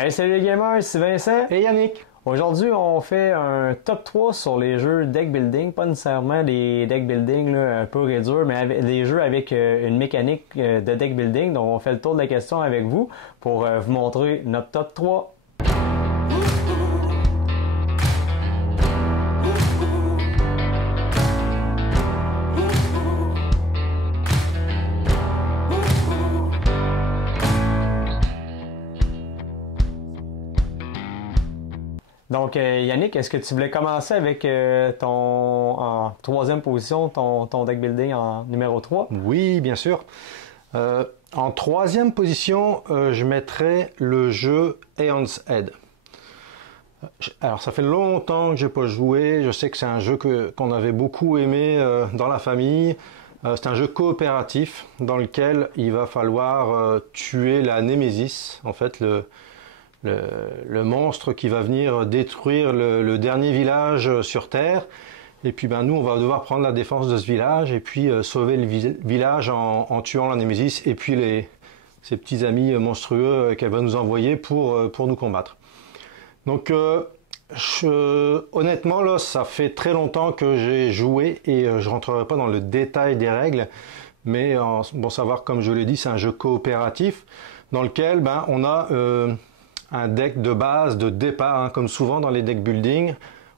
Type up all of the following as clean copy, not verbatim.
Hey, salut les gamers, c'est Vincent et Yannick. Aujourd'hui, on fait un top 3 sur les jeux deck building, pas nécessairement des deck building là, un peu réduits, mais des jeux avec une mécanique de deck building. Donc, on fait le tour de la question avec vous pour vous montrer notre top 3. Donc, Yannick, est-ce que tu voulais commencer avec en troisième position, ton deck building en numéro 3? Oui, bien sûr. En troisième position, je mettrais le jeu Aeon's Head. Alors, ça fait longtemps que j'ai pas joué. Je sais que c'est un jeu qu'on avait beaucoup aimé dans la famille. C'est un jeu coopératif dans lequel il va falloir tuer la Némésis, en fait, le monstre qui va venir détruire le dernier village sur Terre. Et puis nous, on va devoir prendre la défense de ce village et puis sauver le village en tuant la Némésis et puis ses petits amis monstrueux qu'elle va nous envoyer pour nous combattre. Donc honnêtement, là, ça fait très longtemps que j'ai joué et je rentrerai pas dans le détail des règles, mais bon savoir, comme je l'ai dit, c'est un jeu coopératif dans lequel on a un deck de base, de départ, comme souvent dans les deck building.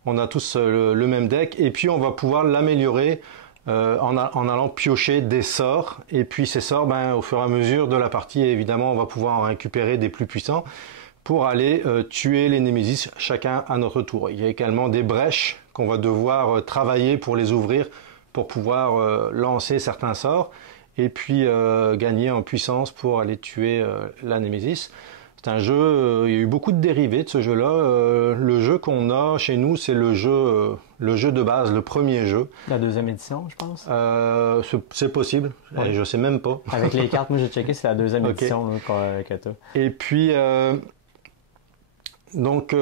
On a tous le même deck et puis on va pouvoir l'améliorer en allant piocher des sorts. Et puis ces sorts, au fur et à mesure de la partie, évidemment, on va pouvoir en récupérer des plus puissants pour aller tuer les Némésis chacun à notre tour. Il y a également des brèches qu'on va devoir travailler pour les ouvrir pour pouvoir lancer certains sorts et puis gagner en puissance pour aller tuer la Némésis. C'est un jeu, il y a eu beaucoup de dérivés de ce jeu-là. Le jeu qu'on a chez nous, c'est le jeu de base, le premier jeu. La deuxième édition, je pense. C'est possible, ouais. Je sais même pas. Avec les cartes, moi j'ai checké, c'est la deuxième édition là, que t'as. Et puis, donc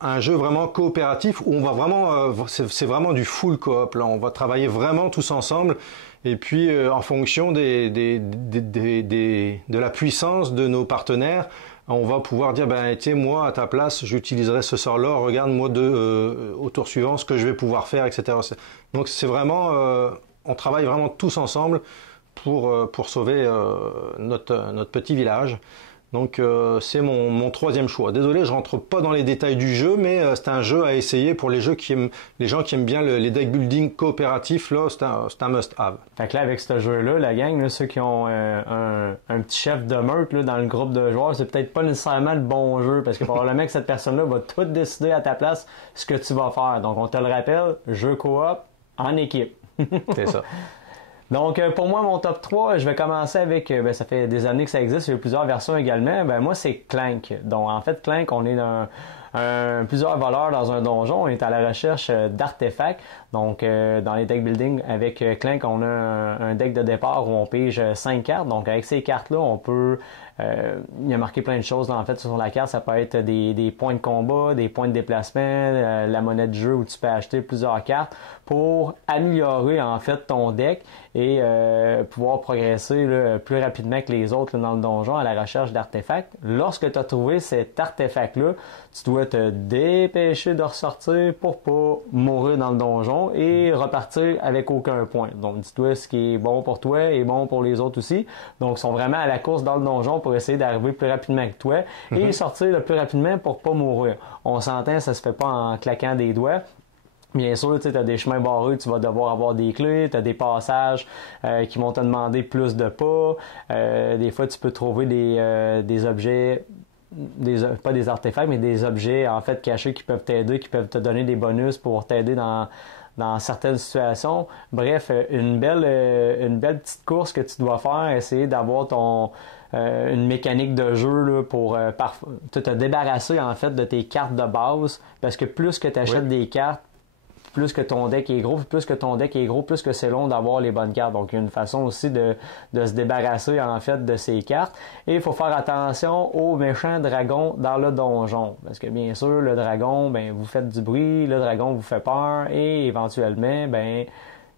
un jeu vraiment coopératif où on va vraiment, c'est vraiment du full coop. Là, on va travailler vraiment tous ensemble. Et puis, en fonction de la puissance de nos partenaires, on va pouvoir dire, tiens, moi, à ta place, j'utiliserai ce sort-là, regarde-moi au tour suivant ce que je vais pouvoir faire, etc. Donc, c'est vraiment, on travaille vraiment tous ensemble pour sauver notre petit village. Donc, c'est mon troisième choix. Désolé, je rentre pas dans les détails du jeu, mais c'est un jeu à essayer pour les gens qui aiment bien les deck building coopératifs. Là, c'est un must-have. Fait que là, avec ce jeu-là, la gang, là, ceux qui ont un petit chef de meurtre là, dans le groupe de joueurs, c'est peut-être pas nécessairement le bon jeu, parce que probablement que cette personne-là va tout décider à ta place ce que tu vas faire. Donc, on te le rappelle, jeu coop en équipe. C'est ça. Donc, pour moi, mon top 3, je vais commencer avec, ça fait des années que ça existe, il y a plusieurs versions également. Moi, c'est Clank. Donc, en fait, Clank, on est dans plusieurs voleurs dans un donjon. On est à la recherche d'artefacts. Donc, dans les deck building, avec Clank, on a un deck de départ où on pige 5 cartes. Donc, avec ces cartes-là, on peut... il y a marqué plein de choses en fait sur la carte. Ça peut être des points de combat, des points de déplacement, la monnaie de jeu où tu peux acheter plusieurs cartes pour améliorer en fait ton deck et pouvoir progresser là, plus rapidement que les autres là, dans le donjon à la recherche d'artefacts. Lorsque tu as trouvé cet artefact-là, tu dois te dépêcher de ressortir pour pas mourir dans le donjon et repartir avec aucun point. Donc dis-toi ce qui est bon pour toi et bon pour les autres aussi. Donc ils sont vraiment à la course dans le donjon pour essayer d'arriver plus rapidement que toi et sortir le plus rapidement pour pas mourir. On s'entend, ça se fait pas en claquant des doigts. Bien sûr, tu as des chemins barrés, tu vas devoir avoir des clés, tu as des passages qui vont te demander plus de pas. Des fois, tu peux trouver des objets, pas des artefacts, mais des objets en fait cachés qui peuvent t'aider, qui peuvent te donner des bonus pour t'aider dans certaines situations. Bref, une belle petite course que tu dois faire, essayer d'avoir une mécanique de jeu là, pour te débarrasser en fait de tes cartes de base, parce que plus que tu achètes des cartes, plus que ton deck est gros, plus que c'est long d'avoir les bonnes cartes. Donc, il y a une façon aussi de se débarrasser, en fait, de ces cartes. Et il faut faire attention aux méchants dragons dans le donjon. Parce que, bien sûr, le dragon, vous faites du bruit, le dragon vous fait peur et éventuellement,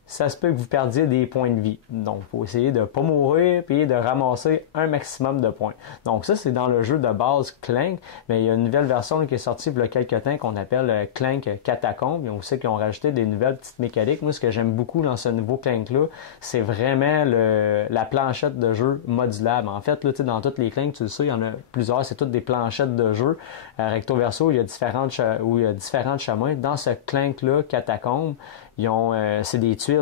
ça se peut que vous perdiez des points de vie. Donc, il faut essayer de ne pas mourir et de ramasser un maximum de points. Donc, ça, c'est dans le jeu de base Clank, mais il y a une nouvelle version qui est sortie il y a quelques temps qu'on appelle Clank Catacomb. On sait qu'ils ont rajouté des nouvelles petites mécaniques. Moi, ce que j'aime beaucoup dans ce nouveau Clank-là, c'est vraiment la planchette de jeu modulable. En fait, là, dans toutes les Clank, tu le sais, il y en a plusieurs, c'est toutes des planchettes de jeu. Recto verso, il y a différents chemins. Dans ce Clank-là, Catacomb, c'est des tuiles.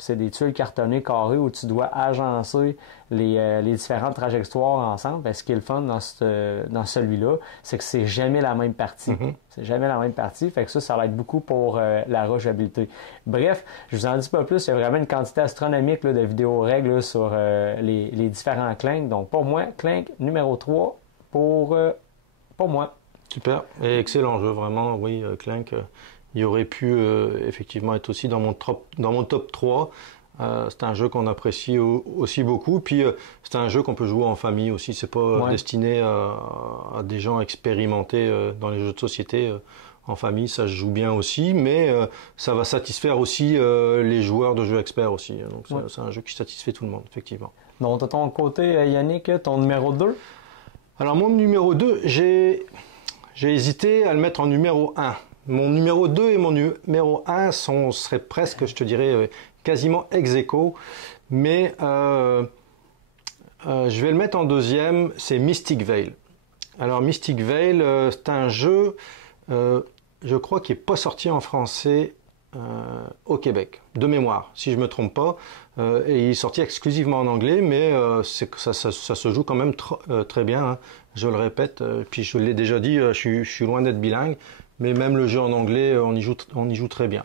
C'est des tuiles cartonnées carrées où tu dois agencer les différentes trajectoires ensemble. Ce qui est le fun dans celui-là, c'est que c'est jamais la même partie. C'est jamais la même partie. Fait que ça va être beaucoup pour la rejouabilité. Bref, je vous en dis pas plus. Il y a vraiment une quantité astronomique là, de vidéos règles là, sur les différents Clank. Donc, pour moi, Clank numéro 3 pour moi. Super. Et excellent jeu, vraiment. Oui, Clank. Il aurait pu effectivement être aussi dans mon top 3. C'est un jeu qu'on apprécie aussi beaucoup. Puis c'est un jeu qu'on peut jouer en famille aussi. C'est pas destiné à des gens expérimentés dans les jeux de société. En famille, ça se joue bien aussi, mais ça va satisfaire aussi les joueurs de jeux experts aussi. Donc c'est un jeu qui satisfait tout le monde, effectivement. Donc de ton côté, Yannick, ton numéro 2? Alors mon numéro 2, j'ai hésité à le mettre en numéro 1. Mon numéro 2 et mon numéro 1 seraient presque, je te dirais, quasiment ex aequo. Mais je vais le mettre en deuxième, c'est Mystic Vale. Alors Mystic Vale, c'est un jeu, je crois, qui n'est pas sorti en français au Québec, de mémoire, si je ne me trompe pas. Et il est sorti exclusivement en anglais, mais ça se joue quand même très bien. Hein. Je le répète, puis je l'ai déjà dit, je suis loin d'être bilingue. Mais même le jeu en anglais, on y joue très bien.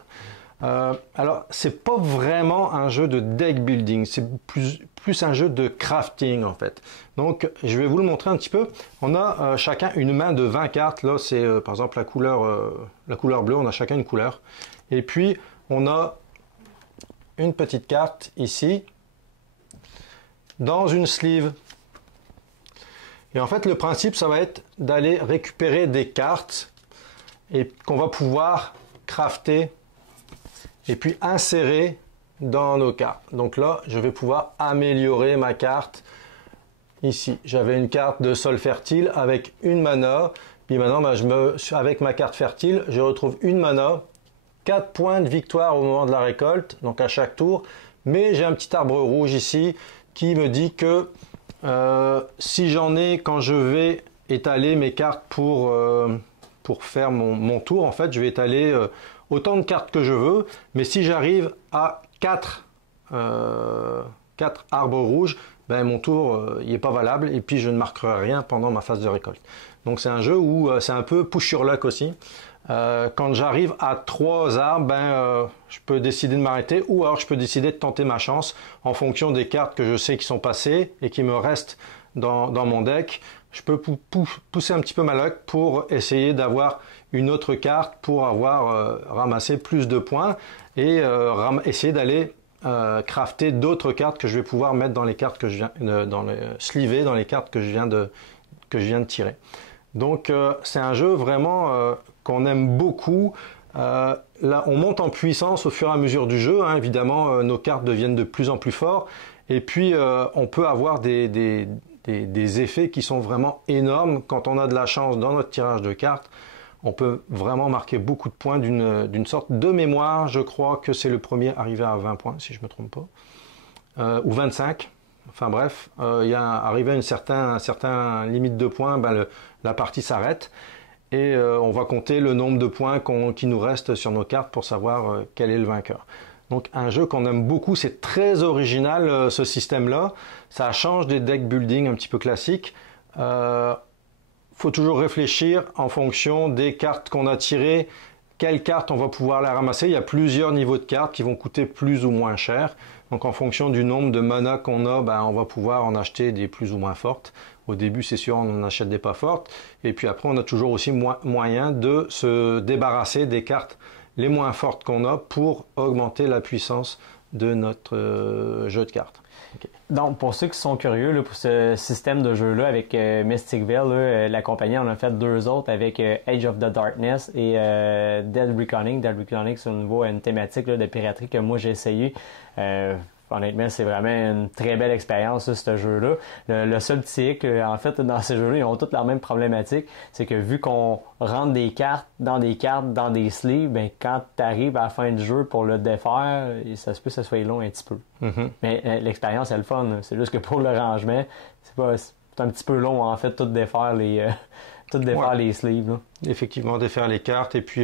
Alors, c'est pas vraiment un jeu de deck building, c'est plus un jeu de crafting en fait. Donc, je vais vous le montrer un petit peu. On a chacun une main de 20 cartes. Là, c'est par exemple la couleur bleue, on a chacun une couleur. Et puis, on a une petite carte ici, dans une sleeve. Et en fait, le principe, ça va être d'aller récupérer des cartes et qu'on va pouvoir crafter et puis insérer dans nos cartes. Donc là, je vais pouvoir améliorer ma carte. Ici, j'avais une carte de sol fertile avec une mana. Puis maintenant, avec ma carte fertile, je retrouve une mana, 4 points de victoire au moment de la récolte, donc à chaque tour. Mais j'ai un petit arbre rouge ici qui me dit que si j'en ai quand je vais étaler mes cartes pour faire mon tour, en fait, je vais étaler autant de cartes que je veux, mais si j'arrive à 4 arbres rouges, ben, mon tour il n'est pas valable et puis je ne marquerai rien pendant ma phase de récolte. Donc c'est un jeu où c'est un peu push your luck aussi. Quand j'arrive à 3 arbres, je peux décider de m'arrêter ou alors je peux décider de tenter ma chance en fonction des cartes que je sais qui sont passées et qui me restent dans mon deck. Je peux pousser un petit peu ma luck pour essayer d'avoir une autre carte pour avoir ramassé plus de points et essayer d'aller crafter d'autres cartes que je vais pouvoir mettre dans les cartes que je viens sleever dans les cartes que je viens de tirer. Donc c'est un jeu vraiment qu'on aime beaucoup. Là, on monte en puissance au fur et à mesure du jeu. Hein. Évidemment, nos cartes deviennent de plus en plus fortes. Et puis, on peut avoir des effets qui sont vraiment énormes. Quand on a de la chance dans notre tirage de cartes, on peut vraiment marquer beaucoup de points d'une sorte de mémoire. Je crois que c'est le premier arrivé à 20 points, si je ne me trompe pas. Ou 25. Enfin bref, arrivé à une certaine limite de points, la partie s'arrête. Et on va compter le nombre de points qui nous restent sur nos cartes pour savoir quel est le vainqueur. Donc un jeu qu'on aime beaucoup, c'est très original ce système-là. Ça change des deck building un petit peu classiques. Faut toujours réfléchir en fonction des cartes qu'on a tirées, quelles cartes on va pouvoir les ramasser. Il y a plusieurs niveaux de cartes qui vont coûter plus ou moins cher. Donc en fonction du nombre de mana qu'on a, on va pouvoir en acheter des plus ou moins fortes. Au début, c'est sûr, on en achète des pas fortes. Et puis après, on a toujours aussi moyen de se débarrasser des cartes les moins fortes qu'on a pour augmenter la puissance de notre jeu de cartes. Okay. Donc, pour ceux qui sont curieux là, pour ce système de jeu-là avec Mysticville, la compagnie en a fait 2 autres avec Age of the Darkness et Dead Reckoning. Dead Reckoning, c'est au niveau une thématique là, de piraterie que moi j'ai essayé. Honnêtement, c'est vraiment une très belle expérience, ce jeu-là. Le seul petit hic, en fait, dans ces jeux-là, ils ont toutes la même problématique. C'est que vu qu'on rentre des cartes, dans des sleeves, ben, quand tu arrives à la fin du jeu pour le défaire, ça se peut que ça soit long un petit peu. Mm-hmm. Mais l'expérience, elle est le fun. C'est juste que pour le rangement, c'est un petit peu long, en fait, tout défaire les sleeves. Là. Effectivement, défaire les cartes et puis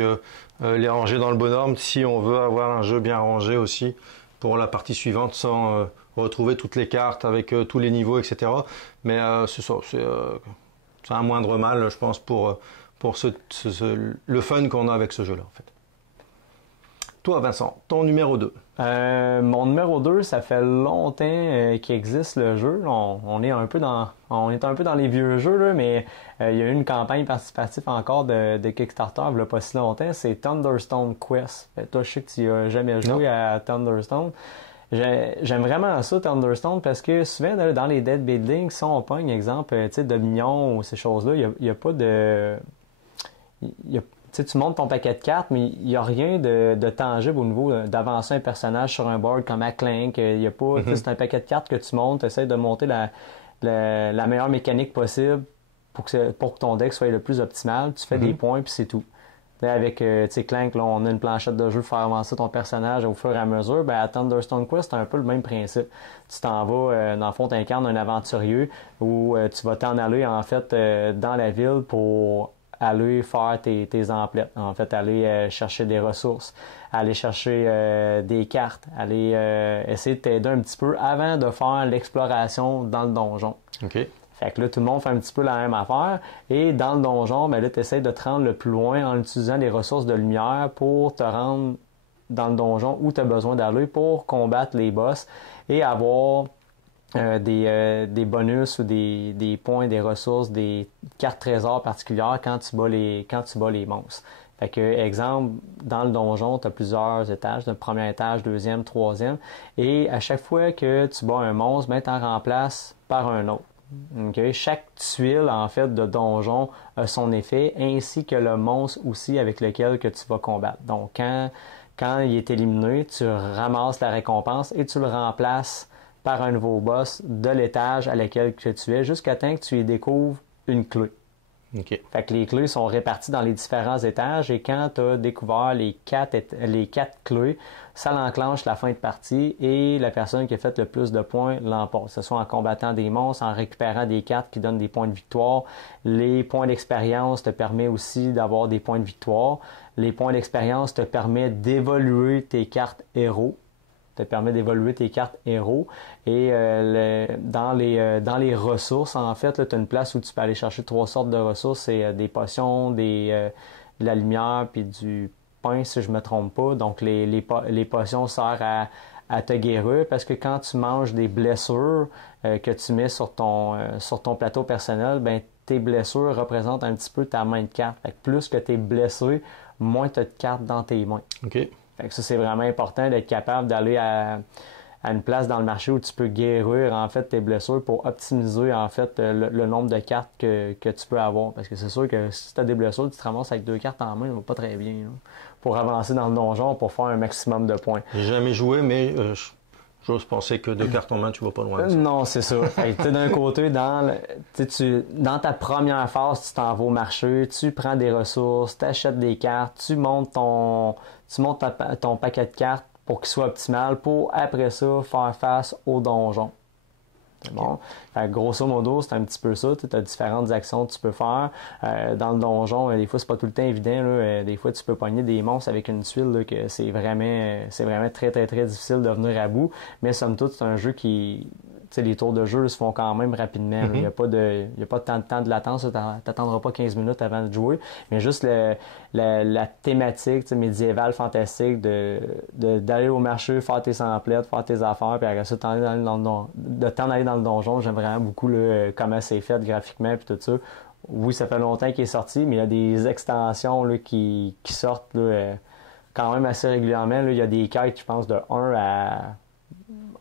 les ranger dans le bon ordre si on veut avoir un jeu bien rangé aussi. Pour la partie suivante sans retrouver toutes les cartes avec tous les niveaux, etc. Mais c'est ça, c'est un moindre mal, je pense, pour le fun qu'on a avec ce jeu-là, en fait. Toi, Vincent, ton numéro 2. Mon numéro 2, ça fait longtemps qu'il existe le jeu. On est un peu dans les vieux jeux, là, mais il y a eu une campagne participative encore de Kickstarter il n'y a pas si longtemps. C'est Thunderstone Quest. Toi, je sais que tu n'as jamais joué à Thunderstone. J'aime vraiment ça, Thunderstone, parce que souvent, dans les dead buildings, si on pogne, exemple, Dominion ou ces choses-là, il n'y a pas de... tu montes ton paquet de cartes, mais il n'y a rien de tangible au niveau d'avancer un personnage sur un board comme à Clank. Il y a pas, c'est un paquet de cartes que tu montes, tu essaies de monter la meilleure mécanique possible pour que ton deck soit le plus optimal. Tu fais des points, puis c'est tout. Là, avec Clank, là, on a une planchette de jeu pour faire avancer ton personnage au fur et à mesure. Ben, à Thunderstone Quest, c'est un peu le même principe. Tu t'en vas, dans le fond, tu incarnes un aventurier où tu vas t'en aller, en fait, dans la ville pour aller faire tes emplettes. En fait, aller chercher des ressources, aller chercher des cartes, aller essayer de t'aider un petit peu avant de faire l'exploration dans le donjon. OK. Fait que là, tout le monde fait un petit peu la même affaire. Et dans le donjon, ben là, tu essaies de te rendre le plus loin en utilisant les ressources de lumière pour te rendre dans le donjon où tu as besoin d'aller pour combattre les boss et avoir des bonus ou des points, des ressources, des cartes trésors particulières quand tu bats les monstres. Fait que, exemple, dans le donjon, tu as plusieurs étages, le premier étage, deuxième, troisième, et à chaque fois que tu bats un monstre, ben, tu en remplaces par un autre. Okay? Chaque tuile, en fait, de donjon a son effet, ainsi que le monstre aussi avec lequel que tu vas combattre. Donc, quand il est éliminé, tu ramasses la récompense et tu le remplaces par un nouveau boss de l'étage à lequel que tu es, jusqu'à temps que tu y découvres une clé. Okay. Fait que les clés sont réparties dans les différents étages et quand tu as découvert les quatre clés, ça l'enclenche la fin de partie et la personne qui a fait le plus de points l'emporte. Que ce soit en combattant des monstres, en récupérant des cartes qui donnent des points de victoire. Les points d'expérience te permettent aussi d'avoir des points de victoire. Les points d'expérience te permettent d'évoluer tes cartes héros. Te permet d'évoluer tes cartes héros et dans les ressources, en fait, tu as une place où tu peux aller chercher 3 sortes de ressources, c'est des potions, de la lumière puis du pain, si je me trompe pas. Donc les potions servent à te guérir parce que quand tu manges des blessures que tu mets sur ton plateau personnel, ben tes blessures représentent un petit peu ta main de carte. Fait que plus que tu es blessé, moins tu as de cartes dans tes mains. OK. Fait que ça, c'est vraiment important d'être capable d'aller à une place dans le marché où tu peux guérir en fait tes blessures pour optimiser en fait le nombre de cartes que tu peux avoir. Parce que c'est sûr que si tu as des blessures, tu te ramasses avec 2 cartes en main, ça va pas très bien. Là, pour avancer dans le donjon, pour faire un maximum de points. J'ai jamais joué, mais j'ose penser que 2 cartes en main, tu vas pas loin. Non, c'est ça. D'un côté, dans ta première phase, tu t'en vas au marché, tu prends des ressources, tu achètes des cartes, tu montes ton paquet de cartes pour qu'il soit optimal pour, après ça, faire face au donjon. C'est bon. Fait que, grosso modo, c'est un petit peu ça. Tu as différentes actions que tu peux faire. Dans le donjon, des fois, c'est pas tout le temps évident. Là. Des fois, tu peux pogner des monstres avec une tuile là, que c'est vraiment très, très, très difficile de venir à bout. Mais somme toute, c'est un jeu qui... les tours de jeu se font quand même rapidement. Il n'y a pas de temps de latence. Tu n'attendras pas 15 minutes avant de jouer. Mais juste la thématique médiévale, fantastique, d'aller au marché, faire tes samplettes, faire tes affaires, puis après ça, t'en aller dans le donjon. J'aime vraiment beaucoup là, comment c'est fait graphiquement puis tout ça. Oui, ça fait longtemps qu'il est sorti, mais il y a des extensions là, qui sortent là, quand même assez régulièrement. Là. Il y a des quêtes, je pense, de 1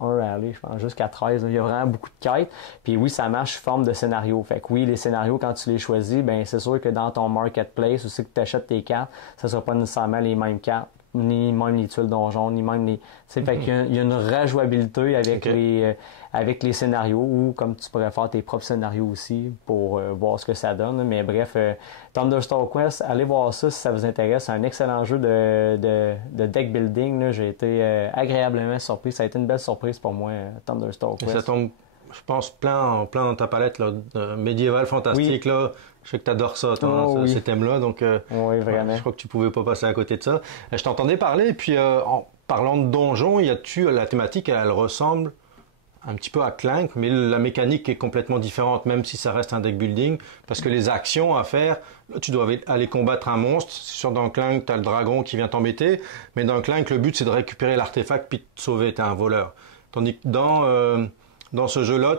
à aller, je pense, jusqu'à 13. Il y a vraiment beaucoup de quêtes. Puis oui, ça marche sous forme de scénario. Fait que oui, les scénarios, quand tu les choisis, ben c'est sûr que dans ton marketplace, aussi que tu achètes tes cartes, ça ne sera pas nécessairement les mêmes cartes, ni même les tuiles donjons, ni même les... Fait qu'il y a une rejouabilité avec les scénarios, ou comme tu pourrais faire tes propres scénarios aussi pour voir ce que ça donne. Mais bref, Thunderstorm Quest, allez voir ça si ça vous intéresse. C'est un excellent jeu de deck building, là. J'ai été agréablement surpris. Ça a été une belle surprise pour moi, Thunderstorm Quest. Et ça tombe, je pense, plein dans ta palette là, médiéval, fantastique. Oui. Là. Je sais que tu adores ça, toi, ces thèmes-là. Donc, oui, vraiment. Je crois que tu pouvais pas passer à côté de ça. Je t'entendais parler, et puis en parlant de donjons, la thématique, elle ressemble un petit peu à Clank, mais la mécanique est complètement différente, même si ça reste un deck building, parce que les actions à faire, là, tu dois aller combattre un monstre. C'est sûr, dans Clank, tu as le dragon qui vient t'embêter, mais dans Clank, le but, c'est de récupérer l'artefact puis de te sauver, tu es un voleur. Tandis que dans ce jeu-là,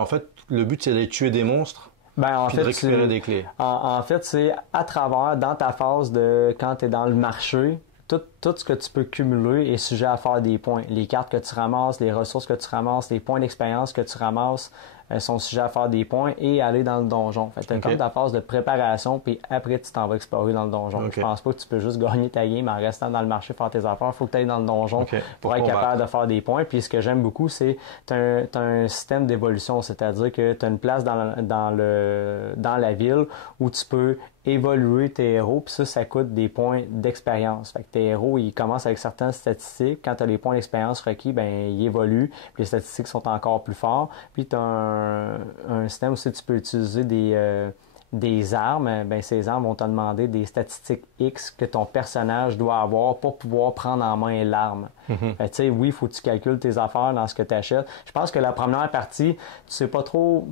en fait, le but, c'est d'aller tuer des monstres. En fait, de récupérer des clés. En fait, c'est à travers, dans ta phase de quand tu es dans le marché, tout ce que tu peux cumuler est sujet à faire des points. Les cartes que tu ramasses, les ressources que tu ramasses, les points d'expérience que tu ramasses sont sujets à faire des points et aller dans le donjon. Fait que tu as comme ta phase de préparation, puis après tu t'en vas explorer dans le donjon. Je pense pas que tu peux juste gagner ta game en restant dans le marché, faire tes affaires. Il faut que tu ailles dans le donjon pour être capable de faire des points. Puis ce que j'aime beaucoup, c'est que tu as un système d'évolution, c'est-à-dire que tu as une place dans la ville où tu peux évoluer tes héros, puis ça coûte des points d'expérience. Fait que tes héros, ils commencent avec certaines statistiques. Quand tu as les points d'expérience requis, ils évoluent, puis les statistiques sont encore plus fortes. Puis tu as un système aussi, tu peux utiliser des armes. Ces armes vont te demander des statistiques X que ton personnage doit avoir pour pouvoir prendre en main l'arme. Oui, il faut que tu calcules tes affaires dans ce que tu achètes. Je pense que la première partie, tu sais pas trop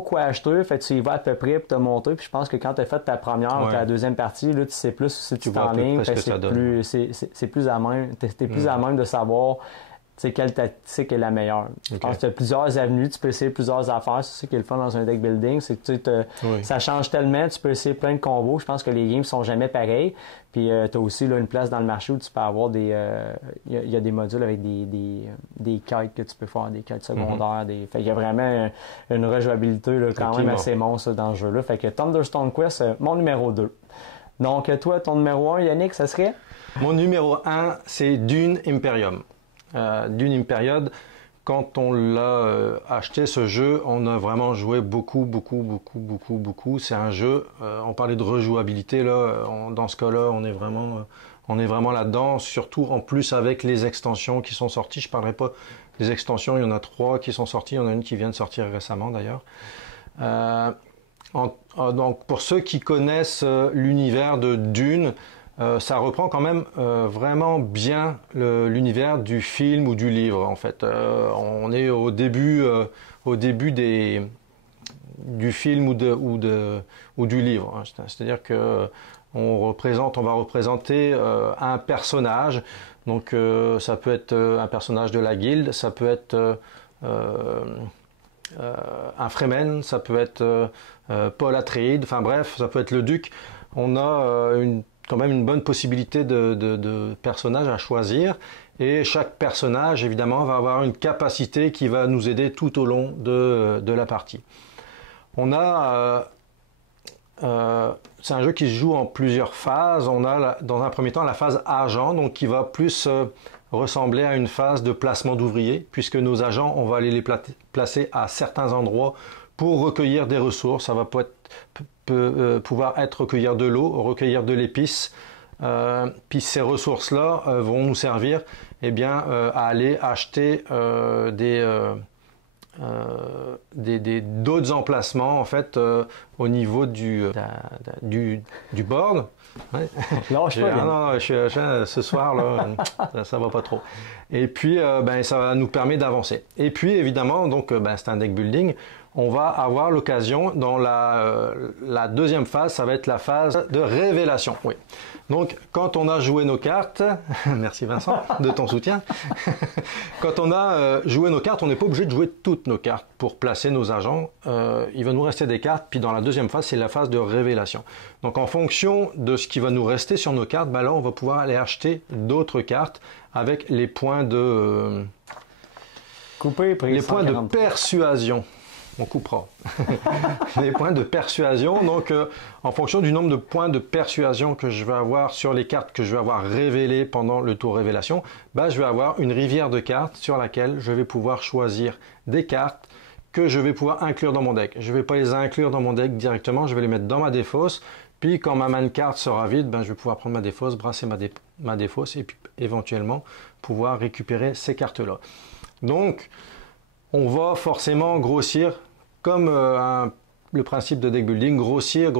quoi acheter, tu y vas à peu près pour te monter. Puis je pense que quand tu as fait ta première ou ta deuxième partie, là, tu sais plus si tu t'enlignes, c'est plus à même, t'es plus à même de savoir quelle tactique est la meilleure. Je pense que tu as plusieurs avenues, tu peux essayer plusieurs affaires. C'est ça qui est le fun dans un deck building. C'est que ça change tellement, tu peux essayer plein de combos. Je pense que les games sont jamais pareils. Puis tu as aussi là, une place dans le marché où tu peux avoir il y a des modules avec des quêtes que tu peux faire, des quêtes secondaires. Fait qu'il y a vraiment une rejouabilité là, quand même assez monstre dans ce jeu-là. Fait que Thunderstorm Quest, mon numéro 2. Donc toi, ton numéro 1, Yannick, ça serait? Mon numéro 1, c'est Dune Imperium. Dune Imperium, quand on l'a acheté ce jeu, on a vraiment joué beaucoup. C'est un jeu, on parlait de rejouabilité là, dans ce cas-là, on est vraiment là-dedans, surtout en plus avec les extensions qui sont sorties. Je parlerai pas des extensions, il y en a 3 qui sont sorties, il y en a une qui vient de sortir récemment d'ailleurs. Donc pour ceux qui connaissent l'univers de Dune, ça reprend quand même vraiment bien l'univers du film ou du livre en fait. On est au début du film ou du livre. Hein. C'est-à-dire que on va représenter un personnage. Donc ça peut être un personnage de la guilde, ça peut être un Fremen, ça peut être Paul Atreides, enfin bref, ça peut être le duc. On a quand même une bonne possibilité de personnages à choisir, et chaque personnage évidemment va avoir une capacité qui va nous aider tout au long de la partie. On a c'est un jeu qui se joue en plusieurs phases. On a dans un premier temps la phase agent, donc qui va plus ressembler à une phase de placement d'ouvriers, puisque nos agents, on va aller les placer à certains endroits pour recueillir des ressources. Ça va pouvoir être recueillir de l'eau, recueillir de l'épice. Puis ces ressources-là vont nous servir à aller acheter d'autres emplacements en fait au niveau du board. Ouais. Non, ce soir là, ça va pas trop. Et puis ça nous permet d'avancer. Et puis évidemment donc c'est un deck building. On va avoir l'occasion dans la deuxième phase, ça va être la phase de révélation. Oui. Donc quand on a joué nos cartes, merci Vincent de ton soutien. Quand on a joué nos cartes, on n'est pas obligé de jouer toutes nos cartes pour placer nos agents. Il va nous rester des cartes, puis dans la deuxième phase, c'est la phase de révélation. Donc en fonction de ce qui va nous rester sur nos cartes, là on va pouvoir aller acheter d'autres cartes avec les points de Coupé, pris les points de 140. persuasion. On coupera. Les points de persuasion, donc en fonction du nombre de points de persuasion que je vais avoir sur les cartes que je vais avoir révélées pendant le tour révélation, bah, je vais avoir une rivière de cartes sur laquelle je vais pouvoir choisir des cartes que je vais pouvoir inclure dans mon deck. Je ne vais pas les inclure dans mon deck directement, je vais les mettre dans ma défausse, puis quand ma main carte sera vide, ben, je vais pouvoir prendre ma défausse, brasser ma défausse et puis éventuellement pouvoir récupérer ces cartes-là. Donc, on va forcément grossir comme le principe de deck building, grossir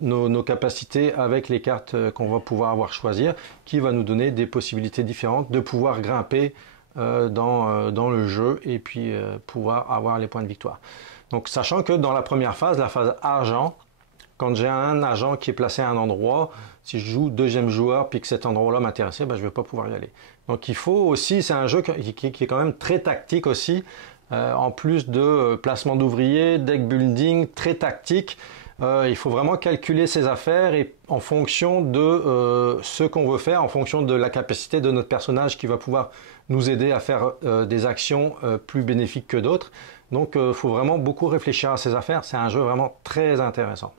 nos capacités avec les cartes qu'on va pouvoir avoir choisir, qui va nous donner des possibilités différentes de pouvoir grimper dans le jeu et puis pouvoir avoir les points de victoire. Donc sachant que dans la première phase, la phase argent, quand j'ai un agent qui est placé à un endroit, si je joue deuxième joueur puis que cet endroit-là m'intéressait, ben, je ne vais pas pouvoir y aller. Donc il faut aussi, c'est un jeu qui est quand même très tactique aussi, en plus de placement d'ouvriers, deck building, très tactique. Il faut vraiment calculer ses affaires et en fonction de ce qu'on veut faire, en fonction de la capacité de notre personnage qui va pouvoir nous aider à faire des actions plus bénéfiques que d'autres. Donc il faut vraiment beaucoup réfléchir à ses affaires. C'est un jeu vraiment très intéressant.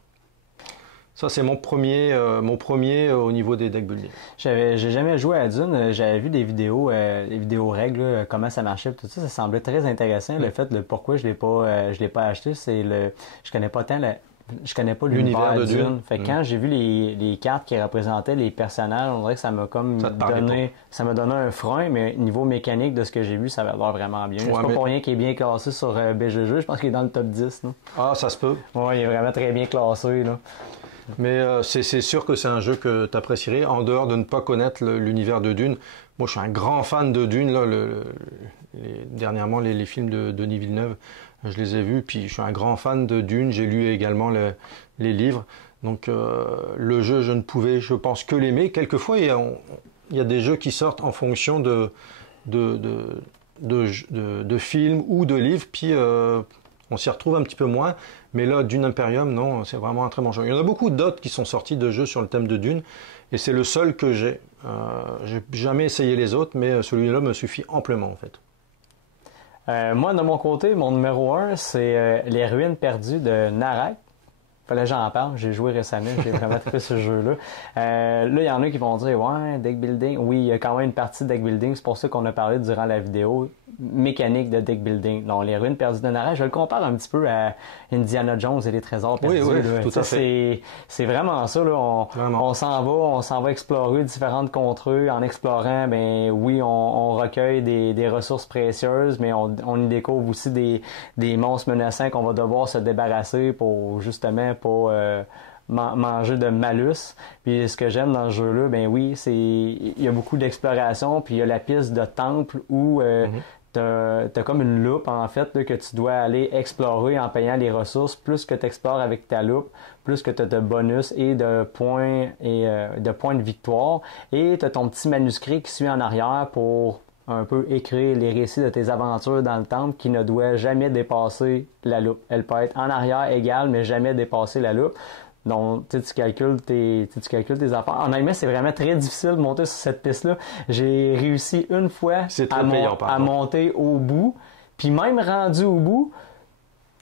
Ça, c'est mon premier au niveau des deck building. J'ai jamais joué à Dune. J'avais vu des vidéos règles, là, comment ça marchait, tout ça. Ça semblait très intéressant. Le fait de pourquoi je l'ai pas acheté, c'est je connais pas l'univers de Dune. Fait que quand j'ai vu les cartes qui représentaient les personnages, on dirait que ça m'a comme donné un frein, mais niveau mécanique de ce que j'ai vu, ça avait l'air vraiment bien. C'est pas pour rien qu'il est bien classé sur BGG. Je pense qu'il est dans le top 10. Là. Ah, ça se peut. Ouais, il est vraiment très bien classé, là. Mais c'est sûr que c'est un jeu que tu apprécierais en dehors de ne pas connaître l'univers de Dune. Moi, je suis un grand fan de Dune. Là, dernièrement, les films de Denis Villeneuve, je les ai vus. Puis, je suis un grand fan de Dune. J'ai lu également les livres. Donc, le jeu, je ne pouvais, je pense, que l'aimer. Quelquefois, il y a des jeux qui sortent en fonction de films ou de livres. Puis, on s'y retrouve un petit peu moins. Mais là, Dune Imperium, non, c'est vraiment un très bon jeu. Il y en a beaucoup d'autres qui sont sortis de jeux sur le thème de Dune. Et c'est le seul que j'ai. J'ai jamais essayé les autres, mais celui-là me suffit amplement, en fait. Moi, de mon côté, mon numéro 1, c'est Les Ruines perdues de Narak. Fallait que j'en parle, j'ai joué récemment, j'ai vraiment fait ce jeu-là. Là, il y en a qui vont dire, ouais, deck building. Oui, il y a quand même une partie de deck building, c'est pour ça qu'on a parlé durant la vidéo. Mécanique de deck building. Donc, Les Ruines perdues de Narak, je le compare un petit peu à Indiana Jones et les trésors perdus. Oui, là. Tout à fait. C'est vraiment ça, là. On s'en va explorer différentes contrées. En explorant, ben oui, on recueille des ressources précieuses, mais on y découvre aussi des monstres menaçants qu'on va devoir se débarrasser pour justement pas manger de malus. Puis ce que j'aime dans ce jeu-là, ben oui, il y a beaucoup d'exploration, puis il y a la piste de temple où t'as comme une loupe en fait là, que tu dois aller explorer en payant les ressources. Plus que tu explores avec ta loupe, plus que tu as de bonus et de points de victoire. Et tu as ton petit manuscrit qui suit en arrière pour un peu écrire les récits de tes aventures dans le temple qui ne doit jamais dépasser la loupe. Elle peut être en arrière égale, mais jamais dépasser la loupe. Donc, tu calcules tes affaires. Honnêtement, c'est vraiment très difficile de monter sur cette piste-là. J'ai réussi une fois à monter au bout. Puis même rendu au bout,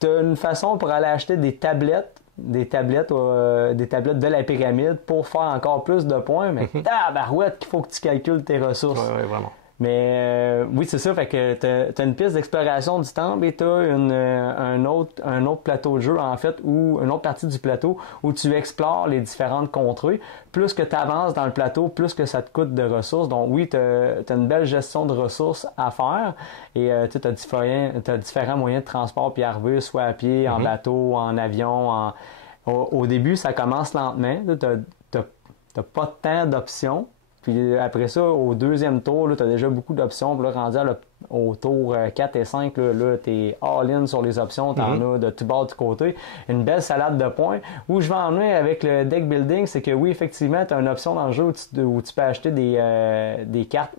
tu as une façon pour aller acheter des tablettes de la pyramide pour faire encore plus de points. Mais tabarouette qu'il faut que tu calcules tes ressources. Ouais, vraiment. Mais oui, c'est ça, fait que t'as une piste d'exploration du temple et t'as un autre plateau de jeu, en fait, ou une autre partie du plateau où tu explores les différentes contrées. Plus que tu avances dans le plateau, plus que ça te coûte de ressources. Donc oui, t'as une belle gestion de ressources à faire et t'as différents moyens de transport puis arriver, soit à pied, en bateau, en avion. Au début, ça commence lentement. T'as pas tant d'options. Puis après ça, au deuxième tour, tu as déjà beaucoup d'options. Puis là, rendu au tour 4 et 5, là tu es all-in sur les options. Tu en as de tout bord, de côté. Une belle salade de points. Où je vais en venir avec le deck building, c'est que oui, effectivement, tu as une option dans le jeu où tu peux acheter des cartes,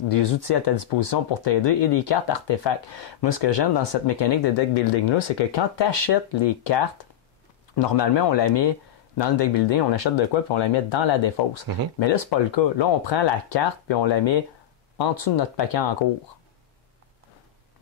des outils à ta disposition pour t'aider et des cartes artefacts. Moi, ce que j'aime dans cette mécanique de deck building-là, c'est que quand tu achètes les cartes, normalement, on la met dans le deck building, on achète de quoi puis on la met dans la défausse. Mais là, c'est pas le cas. Là, on prend la carte puis on la met en dessous de notre paquet en cours.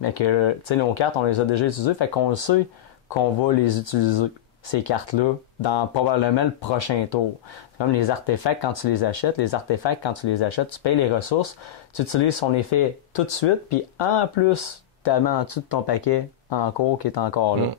Mais que, tu sais, nos cartes, on les a déjà utilisées, fait qu'on sait qu'on va les utiliser, ces cartes-là, dans probablement le prochain tour. C'est comme les artefacts quand tu les achètes. Les artefacts, quand tu les achètes, tu payes les ressources, tu utilises son effet tout de suite, puis en plus, tu as mis en dessous de ton paquet en cours qui est encore là. Tu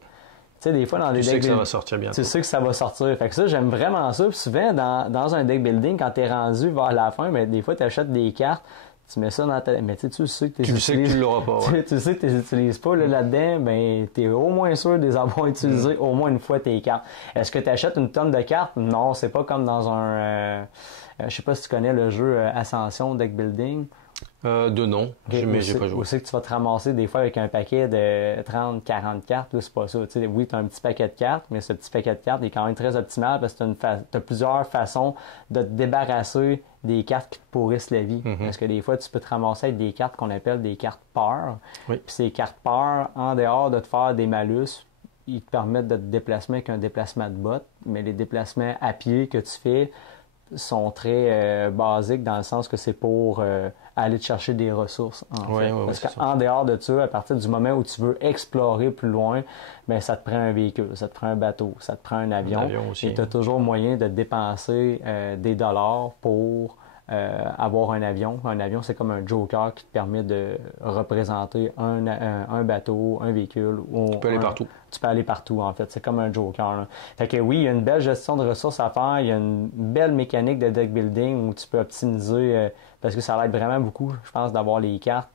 sais, des fois, dans des decks... Tu sais que ça va sortir bientôt. Tu sais que ça va sortir. Fait que ça, j'aime vraiment ça. Puis souvent, dans un deck building, quand t'es rendu vers la fin, mais des fois, tu achètes des cartes, tu mets ça dans ta... Mais tu sais que tu sais que tu l'auras pas. Ouais. Tu sais que tu les utilises pas là-dedans, ben t'es au moins sûr de les avoir utilisées au moins une fois tes cartes. Est-ce que tu achètes une tonne de cartes? Non, c'est pas comme dans un... je sais pas si tu connais le jeu Ascension Deck Building. De non, mais j'ai pas joué. Aussi que tu vas te ramasser des fois avec un paquet de 30, 40 cartes, là, c'est pas ça. Tu sais, oui, tu as un petit paquet de cartes, mais ce petit paquet de cartes est quand même très optimal parce que tu as plusieurs façons de te débarrasser des cartes qui te pourrissent la vie. Parce que des fois, tu peux te ramasser avec des cartes qu'on appelle des cartes peur. Oui. Puis ces cartes peur, en dehors de te faire des malus, ils te permettent de te déplacer avec un déplacement de botte, mais les déplacements à pied que tu fais sont très basiques dans le sens que c'est pour aller te chercher des ressources. Parce qu'en dehors de ça, à partir du moment où tu veux explorer plus loin, ben ça te prend un véhicule, ça te prend un bateau, ça te prend un avion. Et tu as toujours moyen de dépenser des dollars pour avoir un avion. Un avion, c'est comme un joker qui te permet de représenter un bateau, un véhicule. Tu peux aller partout. Tu peux aller partout, en fait. C'est comme un joker. Là. Fait que oui, il y a une belle gestion de ressources à faire. Il y a une belle mécanique de deck building où tu peux optimiser, parce que ça aide vraiment beaucoup, je pense, d'avoir les cartes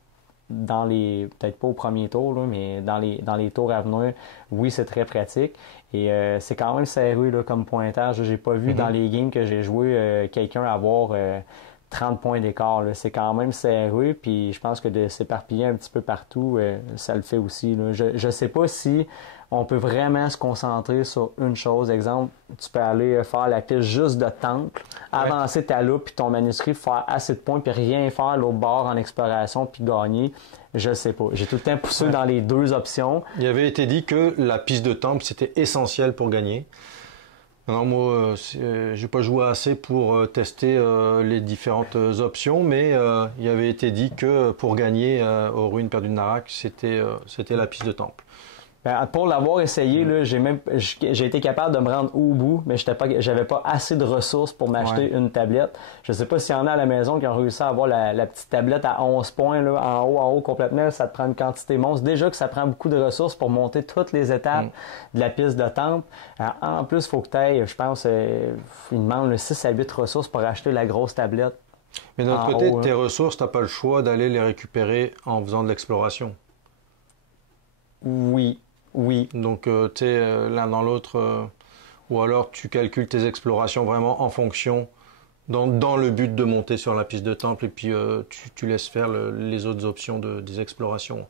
dans les, peut-être pas au premier tour, là, mais dans les tours à venir. Oui, c'est très pratique. Et c'est quand même serré là, comme pointage. J'ai pas vu dans les games que j'ai joué quelqu'un avoir 30 points d'écart. Là. C'est quand même serré. Puis je pense que de s'éparpiller un petit peu partout, ça le fait aussi. Là. Je sais pas si on peut vraiment se concentrer sur une chose. Exemple, tu peux aller faire la piste juste de temple, avancer ta loupe puis ton manuscrit, faire assez de points puis rien faire l'autre bord en exploration puis gagner. Je sais pas. J'ai tout le temps poussé dans les deux options. Il avait été dit que la piste de temple, c'était essentiel pour gagner. Alors moi, j'ai pas joué assez pour tester les différentes options, mais il avait été dit que pour gagner aux ruines perdues de Narak, c'était la piste de temple. Ben, pour l'avoir essayé, là, j'ai été capable de me rendre au bout, mais j'avais pas assez de ressources pour m'acheter une tablette. Je sais pas s'il y en a à la maison qui ont réussi à avoir la petite tablette à 11 points, là, en haut complètement, ça te prend une quantité monstre. Déjà que ça prend beaucoup de ressources pour monter toutes les étapes de la piste de temple. En plus, il faut que tu ailles, je pense, il demande 6 à 8 ressources pour acheter la grosse tablette. Mais d'un autre côté, tes ressources, t'as pas le choix d'aller les récupérer en faisant de l'exploration. Oui. Donc, tu es l'un dans l'autre, ou alors tu calcules tes explorations vraiment en fonction, dans le but de monter sur la piste de temple, et puis tu laisses faire les autres options des explorations.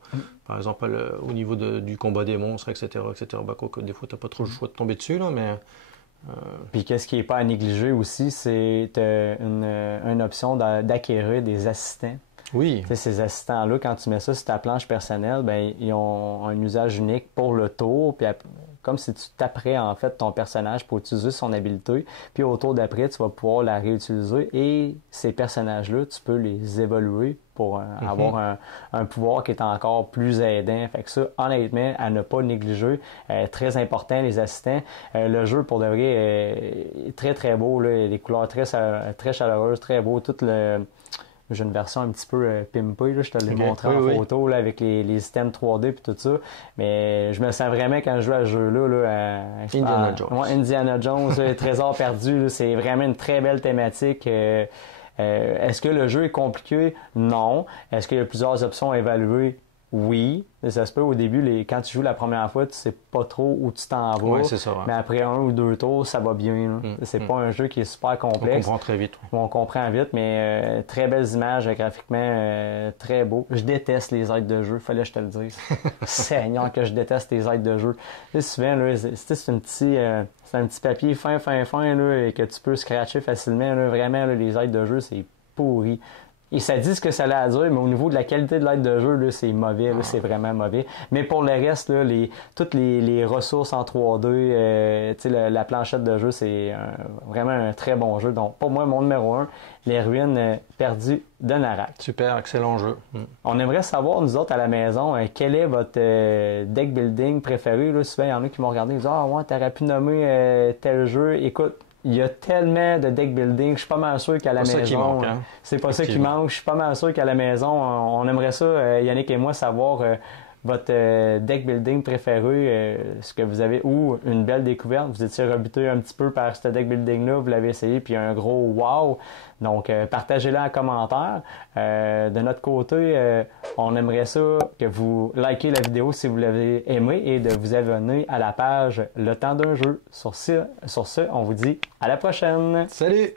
Par exemple, au niveau du combat des monstres, etc. Bah, quoi que des fois, tu n'as pas trop le choix de tomber dessus, là, mais... Puis qu'est-ce qui n'est pas à négliger aussi, c'est une option d'acquérir des assistants. Oui. Tu sais, ces assistants-là, quand tu mets ça sur ta planche personnelle, ben ils ont un usage unique pour le tour, puis comme si tu taperais en fait ton personnage pour utiliser son habileté, puis au tour d'après, tu vas pouvoir la réutiliser et ces personnages-là, tu peux les évoluer pour avoir un pouvoir qui est encore plus aidant. Fait que ça, honnêtement, à ne pas négliger, très important, les assistants. Le jeu, pour de vrai, est très très beau, là, les couleurs très chaleureuses, très beau, j'ai une version un petit peu pimpée, là, je te l'ai montré en photo là, avec les systèmes 3D et tout ça. Mais je me sens vraiment quand je joue à ce jeu-là. Indiana Jones. Indiana Jones, Trésor perdu, là, c'est vraiment une très belle thématique. Est-ce que le jeu est compliqué? Non. Est-ce qu'il y a plusieurs options à évaluer? Oui. Ça se peut au début, quand tu joues la première fois, tu sais pas trop où tu t'en vas. Ouais, c'est ça. Ouais. Mais après 1 ou 2 tours, ça va bien. C'est pas un jeu qui est super complexe. On comprend très vite. On comprend vite, mais très belles images, graphiquement très beau. Je déteste les aides de jeu, fallait que je te le dise. Seigneur que je déteste les aides de jeu. Tu sais, souvent, là, c'est un petit papier fin là, et que tu peux scratcher facilement. Là, vraiment, là, les aides de jeu, c'est pourri. Et ça dit ce que ça a à dire, mais au niveau de la qualité de l'aide de jeu, là, c'est mauvais, là, c'est vraiment mauvais. Mais pour le reste, là, toutes les ressources en 3D, la planchette de jeu, c'est vraiment un très bon jeu. Donc, pour moi, mon numéro 1, Les Ruines perdues de Narak. Super, excellent jeu. On aimerait savoir, nous autres, à la maison, quel est votre deck building préféré. Là, souvent, il y en a qui m'ont regardé et disent « Ah ouais, t'aurais pu nommer tel jeu. » Écoute, il y a tellement de deck building, je suis pas mal sûr qu'à la maison... C'est pas ça qui manque, hein? C'est pas ça qui manque. Je suis pas mal sûr qu'à la maison, on aimerait ça, Yannick et moi, savoir votre deck building préféré, ce que vous avez, ou une belle découverte. Vous étiez rebuté un petit peu par ce deck building-là, vous l'avez essayé, puis il y a un gros wow. Donc, partagez-le en commentaire. De notre côté, on aimerait ça que vous likez la vidéo si vous l'avez aimé et de vous abonner à la page Le Temps d'un jeu. Sur ce, on vous dit à la prochaine. Salut!